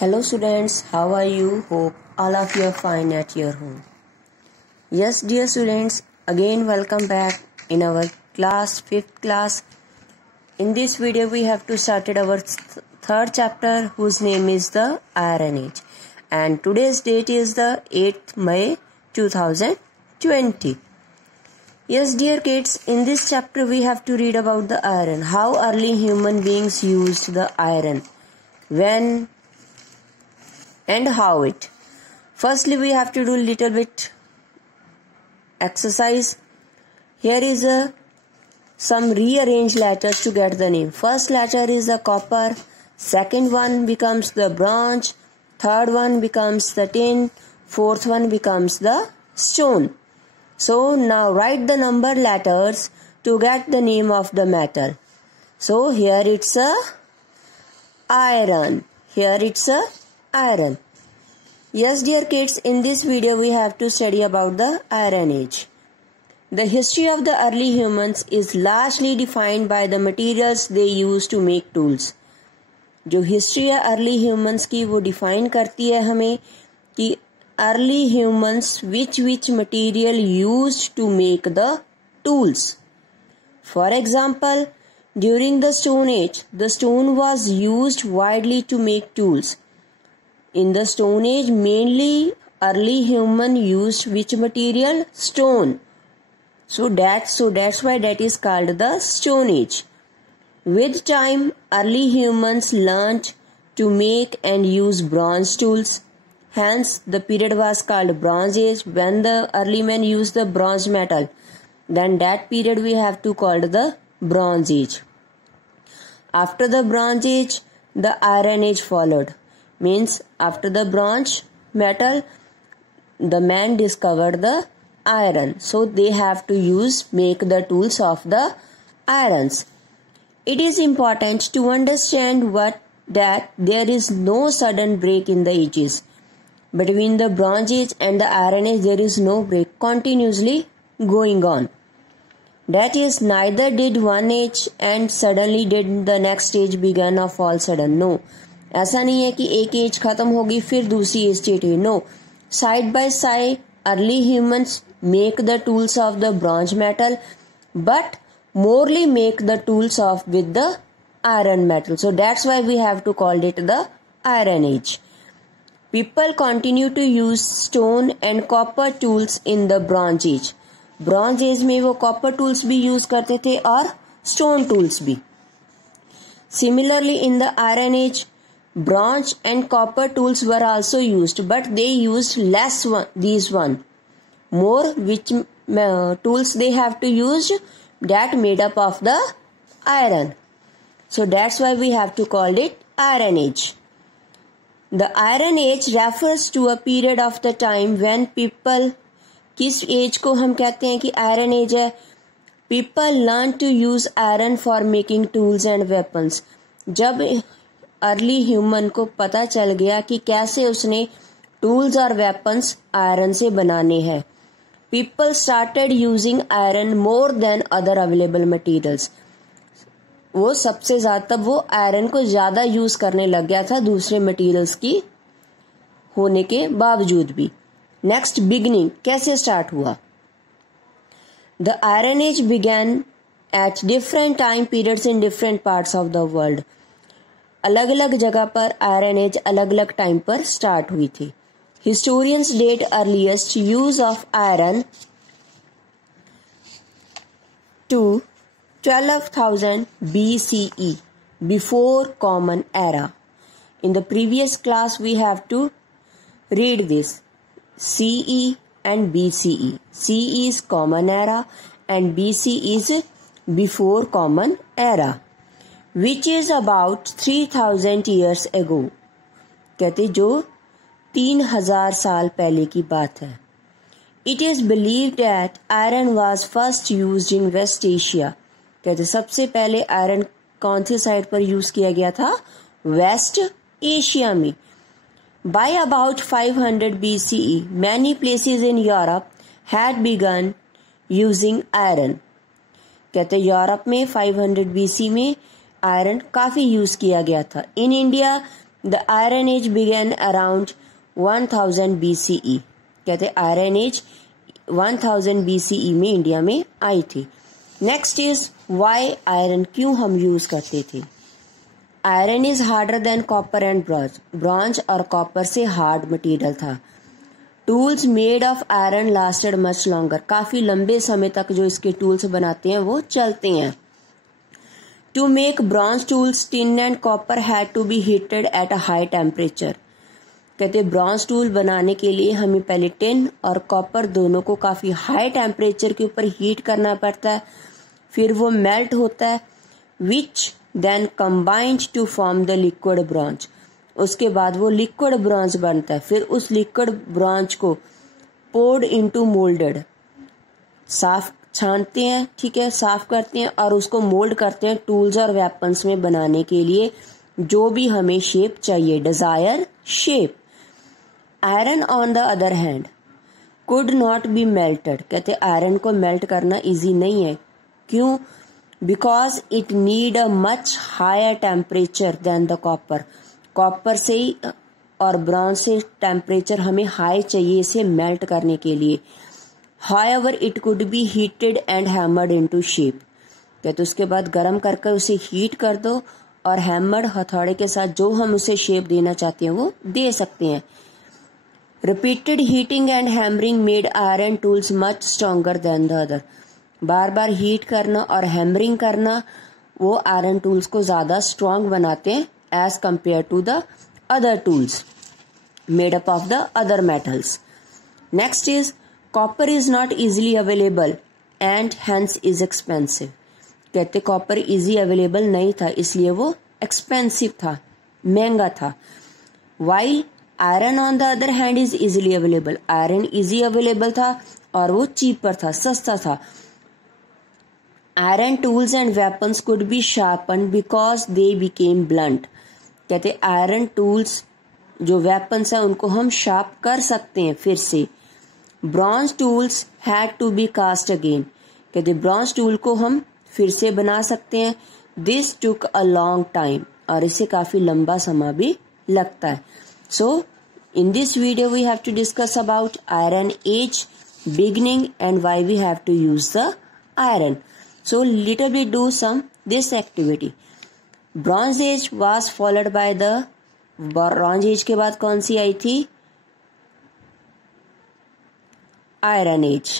Hello students, how are you? Hope all of you are fine at your home. Yes dear students, again welcome back in our class, 5th class. In this video we have to start our third chapter whose name is the Iron Age. And today's date is the 8th May 2020. Yes dear kids, in this chapter we have to read about the iron. How early human beings used the iron. When and how it. Firstly, we have to do little bit exercise. Here is some rearranged letters to get the name. First letter is the copper, second one becomes the bronze, third one becomes the tin, fourth one becomes the stone. So now write the number letters to get the name of the metal. So here it's a iron. Here it's a iron. Yes dear kids, in this video we have to study about the Iron Age. The history of the early humans is largely defined by the materials they used to make tools. जो हिस्ट्री है early humans की वो डिफाइन करती है हमें कि early humans which material used to make the tools. For example, during the Stone Age, the stone was used widely to make tools. In the Stone Age, mainly early human used which material? Stone. So that's why that is called the Stone Age. With time, early humans learnt to make and use bronze tools. Hence, the period was called Bronze Age. When the early men used the bronze metal, then that period we have to call the Bronze Age. After the Bronze Age, the Iron Age followed. Means after the bronze metal, the man discovered the iron. So they have to make the tools of the irons. It is important to understand that there is no sudden break in the ages. Between the Bronze Age and the Iron Age, there is no break, continuously going on. That is, neither did one age and suddenly did the next age begin of all sudden. No. ऐसा नहीं है कि एक एज खत्म होगी फिर दूसरी age state हुई. No, side by side early humans make the tools of the bronze metal but morally make the tools of with the iron metal. So that's why we have to called it the iron age. People continue to use stone and copper tools in the bronze age. Bronze age में वो copper tools भी use करते थे और stone tools भी. Similarly in the iron age, bronze and copper tools were also used, but they used less these one. More which tools they have to use that made up of the iron. So that's why we have to call it Iron Age. The Iron Age refers to a period of the time when people, किस age को हम कहते हैं कि Iron Age है? People learn to use iron for making tools and weapons. जब early human को पता चल गया कि कैसे उसने टूल्स और वेपन्स आयरन से बनाने हैं. People started using iron more than other available materials. वो सबसे ज्यादा तब वो आयरन को ज्यादा यूज करने लग गया था दूसरे मटेरियल्स की होने के बावजूद भी. नेक्स्ट, बिगनिंग कैसे स्टार्ट हुआ. The iron age began at different time periods in different parts of the world. अलग अलग जगह पर आयरन एज अलग अलग टाइम पर स्टार्ट हुई थी. Historians date earliest use of iron to 12,000 BCE, before common era. In the previous class we have to read this CE and BCE. CE is common era and BC is before common era, which is about 3,000 years ago. कहते जो 3,000 साल पहले की बात है. It is believed that iron was first used in West Asia. कहते सबसे पहले आयरन कौन सी साइड पर यूज किया गया था? वेस्ट एशिया में. By about 500 BCE, many places in Europe had begun using iron. कहते यूरोप में 500 BC में आयरन काफी यूज किया गया था. In India the iron age began around 1000 BCE। कहते आयरन एज 1000 BCE में इंडिया में आई थी। नेक्स्ट इज वाई आयरन, क्यों हम यूज करते थे। Iron is harder than copper and bronze, bronze और कॉपर से हार्ड मटेरियल था। Tools made of iron lasted much longer, काफी लंबे समय तक जो इसके टूल्स बनाते हैं वो चलते हैं। To make bronze tools tin and copper had to be heated at a high temperature. कहते ब्रॉन्ज टूल बनाने के लिए हमें पहले टिन और कॉपर दोनों को काफी हाई टेम्परेचर के ऊपर हीट करना पड़ता है, फिर वो मेल्ट होता है, which then combined to form the liquid bronze. उसके बाद वो लिक्विड ब्रॉन्ज बनता है। फिर उस लिक्विड ब्रॉन्ज को पोर्ड इनटू मोल्डेड, साफ छानते हैं, ठीक है, साफ करते हैं और उसको मोल्ड करते हैं टूल्स और वेपन्स में बनाने के लिए जो भी हमें शेप चाहिए, desire shape. Iron on the other hand could not be melted. कहते आयरन को मेल्ट करना इजी नहीं है। क्यों? Because it need a much higher temperature than the copper. Copper से ही और ब्रॉन्ज से टेम्परेचर हमें हाई चाहिए इसे मेल्ट करने के लिए। However it could be heated and hammered into shape. कहते उसके बाद गर्म करके उसे हीट कर दो और हैमर्ड हथौड़े के साथ जो हम उसे शेप देना चाहते हैं वो दे सकते हैं। Repeated heating and hammering made iron tools much stronger than the other. बार बार हीट करना और हैमरिंग करना वो आयरन टूल्स को ज्यादा स्ट्रॉन्ग बनाते हैं as compare to the other tools made up of the other metals. Next is copper is not easily available and hence is expensive. कहते copper easy available नहीं था इसलिए वो एक्सपेंसिव था, महंगा था। While iron on the other hand is easily available, iron easy available था और वो चीपर था, सस्ता था। Iron tools and weapons could be sharpen because they became blunt. कहते आयरन टूल्स जो वेपन्स है उनको हम शार्प कर सकते हैं फिर से। Bronze tools had to be cast again. कहते ब्रॉन्ज टूल को हम फिर से बना सकते हैं। This took a long time, और इसे काफी लंबा समय भी लगता है। सो in this video we have to discuss about iron age beginning and why we have to use the iron. So little bit do some this activity. Bronze age was followed by the bronze age के बाद कौन सी आई थी? Iron age.